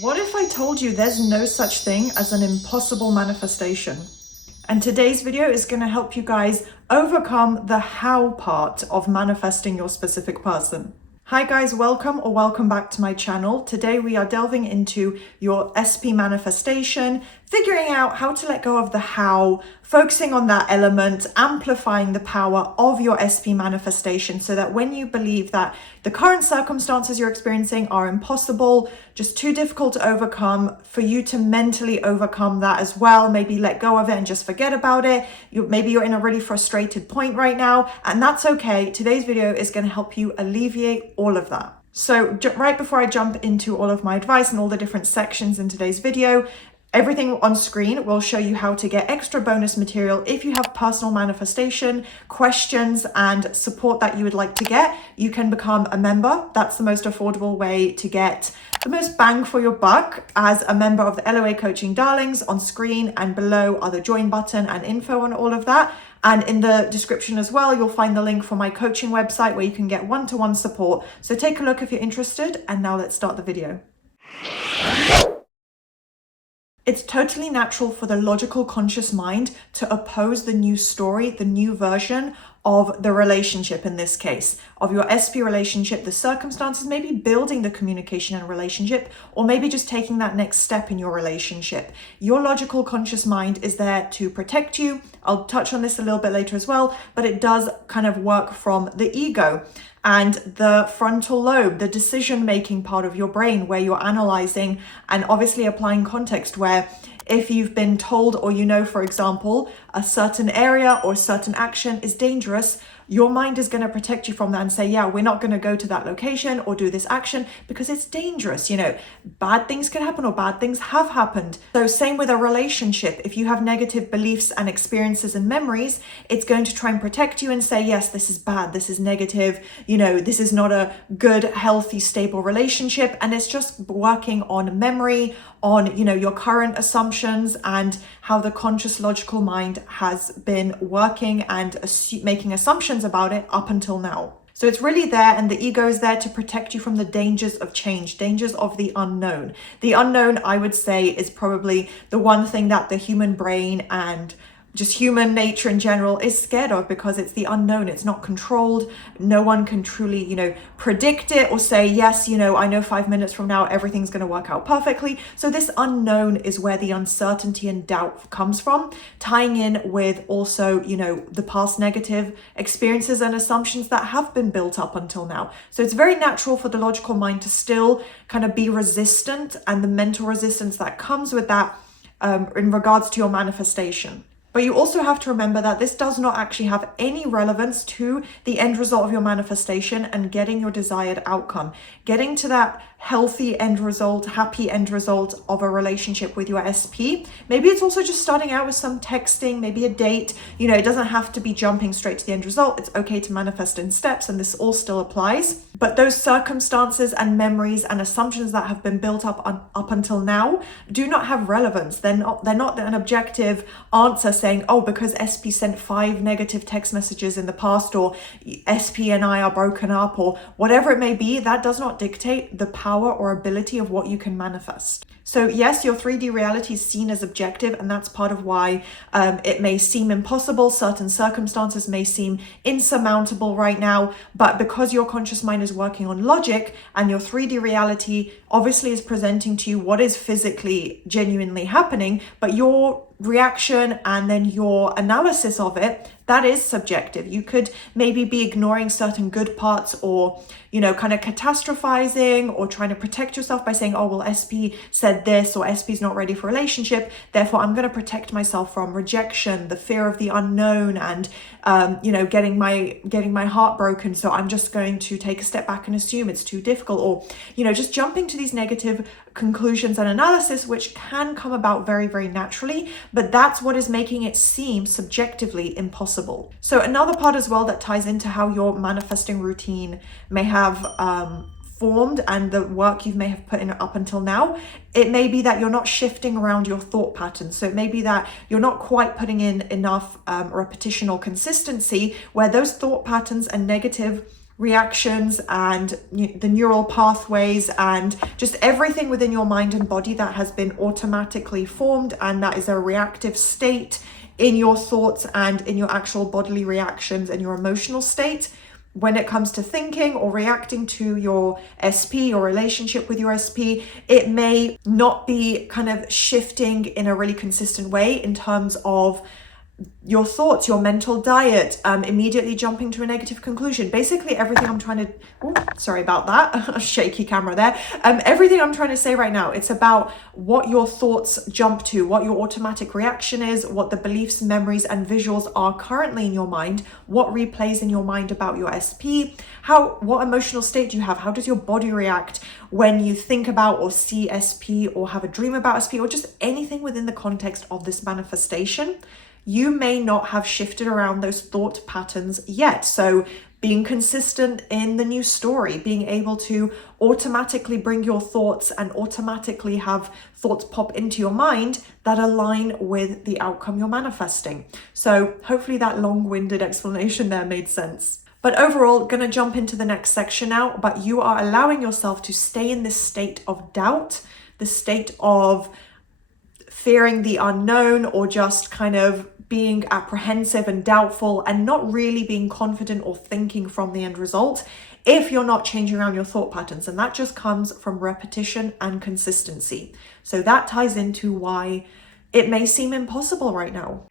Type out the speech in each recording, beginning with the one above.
What if I told you there's no such thing as an impossible manifestation? And today's video is going to help you guys overcome the how part of manifesting your specific person. Hi guys, welcome or welcome back to my channel. Today we are delving into your SP manifestation, figuring out how to let go of the how, focusing on that element, amplifying the power of your SP manifestation so that when you believe that the current circumstances you're experiencing are impossible, just too difficult to overcome, for you to mentally overcome that as well, maybe let go of it and just forget about it. Maybe you're in a really frustrated point right now, and that's okay. Today's video is going to help you alleviate all of that. So right before I jump into all of my advice and all the different sections in today's video, everything on screen will show you how to get extra bonus material. If you have personal manifestation questions and support that you would like to get, you can become a member. That's the most affordable way to get the most bang for your buck as a member of the LOA Coaching Darlings. On screen and below are the join button and info on all of that. And in the description as well, you'll find the link for my coaching website where you can get one-to-one support. So take a look if you're interested. And now let's start the video. It's totally natural for the logical conscious mind to oppose the new story, the new version of the relationship, in this case, of your SP relationship, the circumstances, maybe building the communication and relationship, or maybe just taking that next step in your relationship. Your logical conscious mind is there to protect you. I'll touch on this a little bit later as well, but it does kind of work from the ego and the frontal lobe, the decision-making part of your brain where you're analyzing and obviously applying context, where if you've been told, or you know, for example, a certain area or a certain action is dangerous, your mind is going to protect you from that and say, yeah, we're not going to go to that location or do this action because it's dangerous. You know, bad things can happen or bad things have happened. So same with a relationship. If you have negative beliefs and experiences and memories, it's going to try and protect you and say, yes, this is bad. This is negative. You know, this is not a good, healthy, stable relationship. And it's just working on memory, on, you know, your current assumptions and how the conscious logical mind has been working and making assumptions about it up until now. So it's really there, and the ego is there to protect you from the dangers of change, dangers of the unknown. The unknown, I would say, is probably the one thing that the human brain and just human nature in general is scared of, because it's the unknown. It's not controlled. No one can truly, you know, predict it or say, yes, you know, I know 5 minutes from now, everything's going to work out perfectly. So this unknown is where the uncertainty and doubt comes from, tying in with also, you know, the past negative experiences and assumptions that have been built up until now. So it's very natural for the logical mind to still kind of be resistant, and the mental resistance that comes with that in regards to your manifestation. But you also have to remember that this does not actually have any relevance to the end result of your manifestation and getting your desired outcome. Getting to that healthy end result, happy end result of a relationship with your SP. Maybe it's also just starting out with some texting, maybe a date. You know, it doesn't have to be jumping straight to the end result. It's okay to manifest in steps, and this all still applies. But those circumstances and memories and assumptions that have been built up until now do not have relevance. They're not an objective answer saying, oh, because SP sent 5 negative text messages in the past, or SP and I are broken up, or whatever it may be. That does not dictate the power or ability of what you can manifest. So yes, your 3D reality is seen as objective, and that's part of why it may seem impossible. Certain circumstances may seem insurmountable right now, but because your conscious mind is working on logic, and your 3D reality obviously is presenting to you what is physically genuinely happening, but your reaction and then your analysis of it, that is subjective. You could maybe be ignoring certain good parts, or, you know, kind of catastrophizing or trying to protect yourself by saying, oh, well, SP said this, or SP is not ready for a relationship, therefore I'm going to protect myself from rejection, the fear of the unknown, and you know, getting my heart broken, so I'm just going to take a step back and assume it's too difficult, or, you know, just jumping to these negative conclusions and analysis, which can come about very, very naturally, but that's what is making it seem subjectively impossible. So another part as well that ties into how your manifesting routine may have formed and the work you may have put in up until now, it may be that you're not shifting around your thought patterns. So it may be that you're not quite putting in enough repetition or consistency, where those thought patterns and negative reactions and the neural pathways and just everything within your mind and body that has been automatically formed, and that is a reactive state in your thoughts and in your actual bodily reactions and your emotional state. When it comes to thinking or reacting to your SP or relationship with your SP, it may not be kind of shifting in a really consistent way in terms of your thoughts, your mental diet, immediately jumping to a negative conclusion. Basically everything I'm trying to, sorry about that, shaky camera there. Everything I'm trying to say right now, it's about what your thoughts jump to, what your automatic reaction is, what the beliefs, memories, and visuals are currently in your mind, what replays in your mind about your SP, what emotional state do you have, how does your body react when you think about or see SP or have a dream about SP or just anything within the context of this manifestation. You may not have shifted around those thought patterns yet. So being consistent in the new story, being able to automatically bring your thoughts and automatically have thoughts pop into your mind that align with the outcome you're manifesting. So hopefully that long-winded explanation there made sense. But overall, gonna jump into the next section now, but you are allowing yourself to stay in this state of doubt, the state of fearing the unknown, or just kind of being apprehensive and doubtful and not really being confident or thinking from the end result if you're not changing around your thought patterns. And that just comes from repetition and consistency. So that ties into why it may seem impossible right now.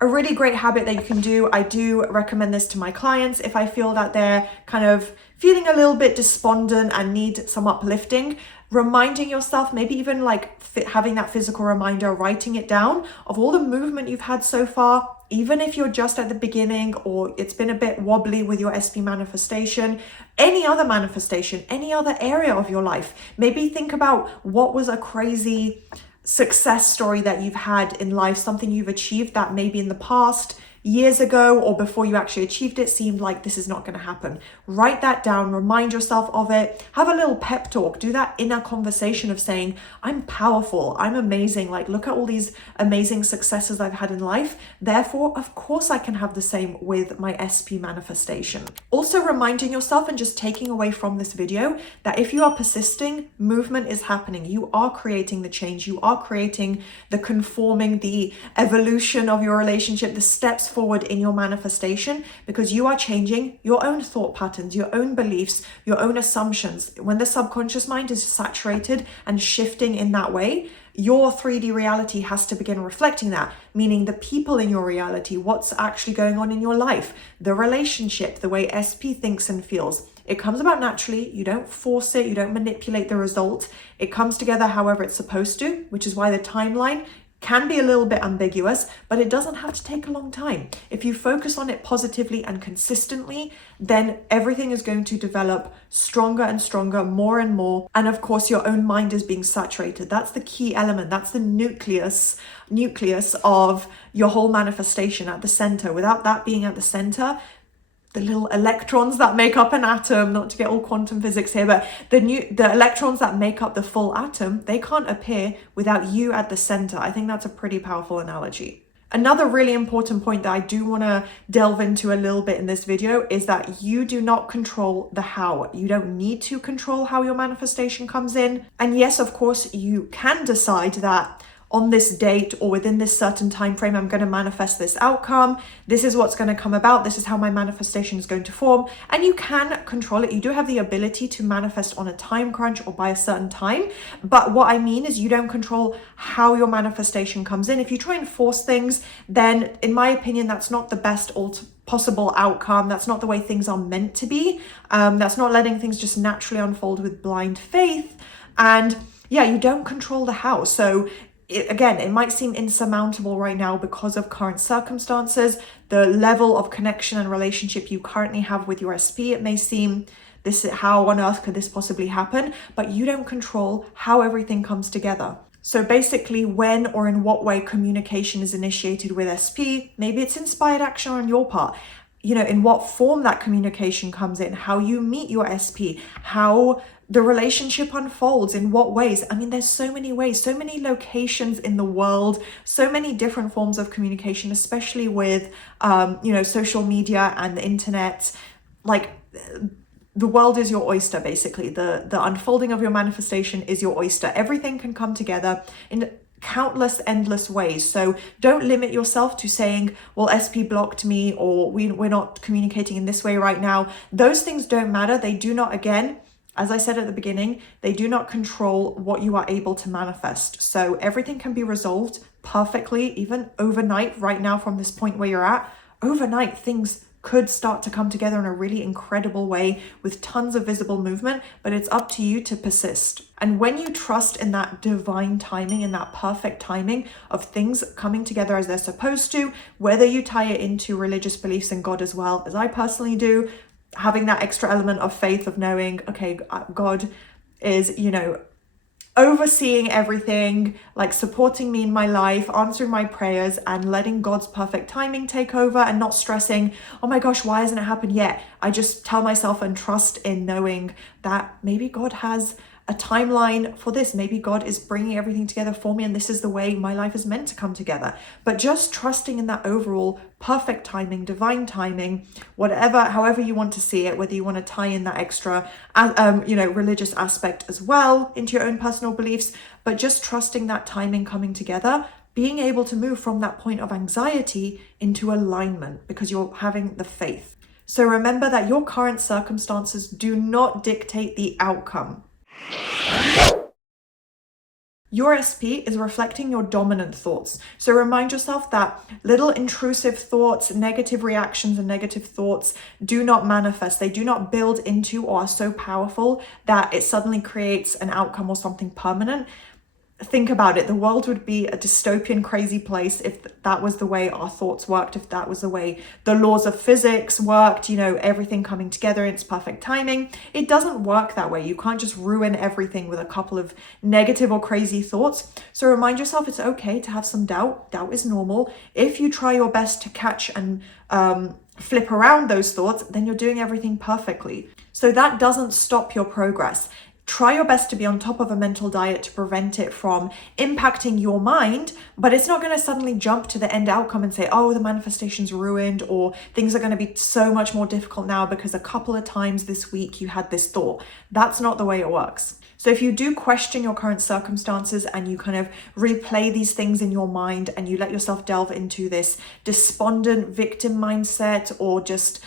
A really great habit that you can do, I do recommend this to my clients if I feel that they're kind of feeling a little bit despondent and need some uplifting, reminding yourself, maybe even like having that physical reminder, writing it down of all the movement you've had so far, even if you're just at the beginning or it's been a bit wobbly with your SP manifestation, any other manifestation, any other area of your life. Maybe think about what was a crazy success story that you've had in life, something you've achieved that maybe in the past, years ago, or before you actually achieved it, seemed like this is not going to happen. Write that down, remind yourself of it, have a little pep talk, do that inner conversation of saying, I'm powerful, I'm amazing, like look at all these amazing successes I've had in life, therefore of course I can have the same with my SP manifestation. Also reminding yourself and just taking away from this video that if you are persisting, movement is happening. You are creating the change, you are creating the conforming, the evolution of your relationship, the steps forward in your manifestation, because you are changing your own thought patterns, your own beliefs, your own assumptions. When the subconscious mind is saturated and shifting in that way, your 3D reality has to begin reflecting that, meaning the people in your reality, what's actually going on in your life, the relationship, the way SP thinks and feels. It comes about naturally. You don't force it. You don't manipulate the result. It comes together however it's supposed to, which is why the timeline can be a little bit ambiguous, but it doesn't have to take a long time. If you focus on it positively and consistently, then everything is going to develop stronger and stronger, more and more. And of course, your own mind is being saturated. That's the key element. That's the nucleus of your whole manifestation at the center. Without that being at the center, the little electrons that make up an atom, not to get all quantum physics here, but the electrons that make up the full atom, they can't appear without you at the center. I think that's a pretty powerful analogy. Another really important point that I do want to delve into a little bit in this video is that you do not control the how. You don't need to control how your manifestation comes in. And yes, of course, you can decide that on this date or within this certain time frame, I'm going to manifest this outcome. This is what's going to come about. This is how my manifestation is going to form. And you can control it. You do have the ability to manifest on a time crunch or by a certain time. But what I mean is you don't control how your manifestation comes in. If you try and force things, then in my opinion, that's not the best possible outcome. That's not the way things are meant to be. That's not letting things just naturally unfold with blind faith. And yeah, you don't control the how. So it might seem insurmountable right now because of current circumstances, the level of connection and relationship you currently have with your SP. It may seem how on earth could this possibly happen? But you don't control how everything comes together. So basically, when or in what way communication is initiated with SP, maybe it's inspired action on your part. in what form that communication comes in, how you meet your SP, how the relationship unfolds, in what ways. I mean, there's so many ways, so many locations in the world, so many different forms of communication, especially with, social media and the internet. Like, the world is your oyster, basically. The unfolding of your manifestation is your oyster. Everything can come together in countless, endless ways. So don't limit yourself to saying, well, SP blocked me, or we're not communicating in this way right now. Those things don't matter. They do not, again, as I said at the beginning, they do not control what you are able to manifest. So everything can be resolved perfectly, even overnight. Right now, from this point where you're at, overnight things could start to come together in a really incredible way with tons of visible movement, but it's up to you to persist. And when you trust in that divine timing, in that perfect timing of things coming together as they're supposed to, whether you tie it into religious beliefs in God as well, as I personally do, having that extra element of faith of knowing, okay, God is, overseeing everything, like supporting me in my life, answering my prayers, and letting God's perfect timing take over, and not stressing, oh my gosh, why hasn't it happened yet? I just tell myself and trust in knowing that maybe God has a timeline for this. Maybe God is bringing everything together for me, and this is the way my life is meant to come together. But just trusting in that overall perfect timing, divine timing, however you want to see it, whether you want to tie in that extra, religious aspect as well into your own personal beliefs, but just trusting that timing coming together, being able to move from that point of anxiety into alignment because you're having the faith. So remember that your current circumstances do not dictate the outcome. Your SP is reflecting your dominant thoughts. So remind yourself that little intrusive thoughts, negative reactions, and negative thoughts do not manifest. They do not build into or are so powerful that it suddenly creates an outcome or something permanent. Think about it. The world would be a dystopian, crazy place if that was the way our thoughts worked, if that was the way the laws of physics worked, everything coming together in its perfect timing. It doesn't work that way. You can't just ruin everything with a couple of negative or crazy thoughts. So remind yourself it's okay to have some doubt. Doubt is normal. If you try your best to catch and flip around those thoughts, then you're doing everything perfectly. So that doesn't stop your progress. Try your best to be on top of a mental diet to prevent it from impacting your mind, but it's not going to suddenly jump to the end outcome and say, oh, the manifestation's ruined, or things are going to be so much more difficult now because a couple of times this week you had this thought. That's not the way it works. So if you do question your current circumstances and you kind of replay these things in your mind and you let yourself delve into this despondent victim mindset, or just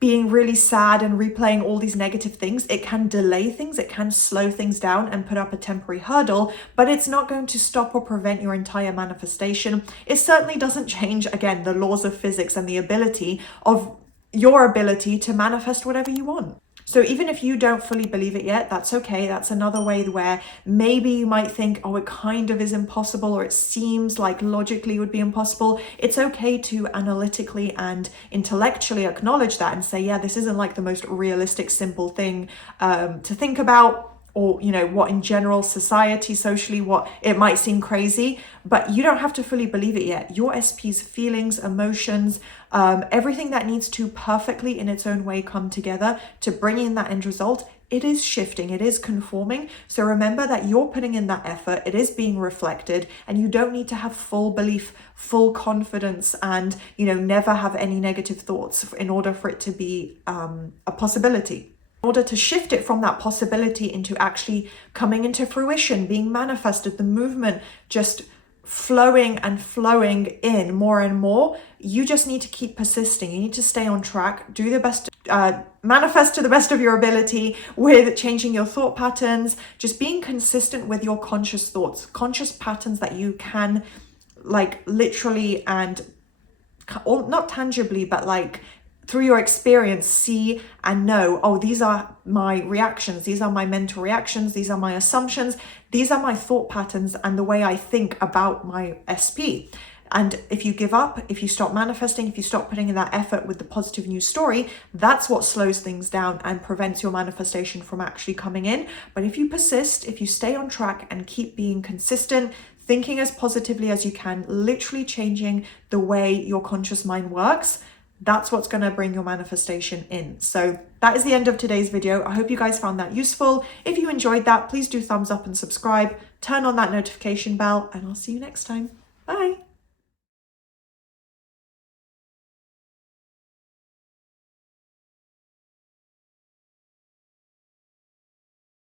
being really sad and replaying all these negative things, it can delay things, it can slow things down and put up a temporary hurdle, but it's not going to stop or prevent your entire manifestation. It certainly doesn't change, again, the laws of physics and the ability of your ability to manifest whatever you want. So even if you don't fully believe it yet, that's okay. That's another way where maybe you might think, oh, it kind of is impossible, or it seems like logically it would be impossible. It's okay to analytically and intellectually acknowledge that and say, yeah, this isn't like the most realistic, simple thing to think about, or what in general society, socially, what it might seem crazy, but you don't have to fully believe it yet. Your SP's feelings, emotions, everything that needs to perfectly in its own way come together to bring in that end result, it is shifting, it is conforming. So remember that you're putting in that effort, it is being reflected, and you don't need to have full belief, full confidence, and never have any negative thoughts in order for it to be a possibility. In order to shift it from that possibility into actually coming into fruition, being manifested, the movement just flowing and flowing in more and more, you just need to keep persisting. You need to stay on track, do the best, manifest to the best of your ability with changing your thought patterns, just being consistent with your conscious thoughts, conscious patterns that you can literally and not tangibly, but through your experience, see and know, oh, these are my reactions, these are my mental reactions, these are my assumptions, these are my thought patterns and the way I think about my SP. And if you give up, if you stop manifesting, if you stop putting in that effort with the positive news story, that's what slows things down and prevents your manifestation from actually coming in. But if you persist, if you stay on track and keep being consistent, thinking as positively as you can, literally changing the way your conscious mind works, That's what's going to bring your manifestation in. So that is the end of today's video. I hope you guys found that useful. If you enjoyed that, please do thumbs up and subscribe, turn on that notification bell, and I'll see you next time. Bye.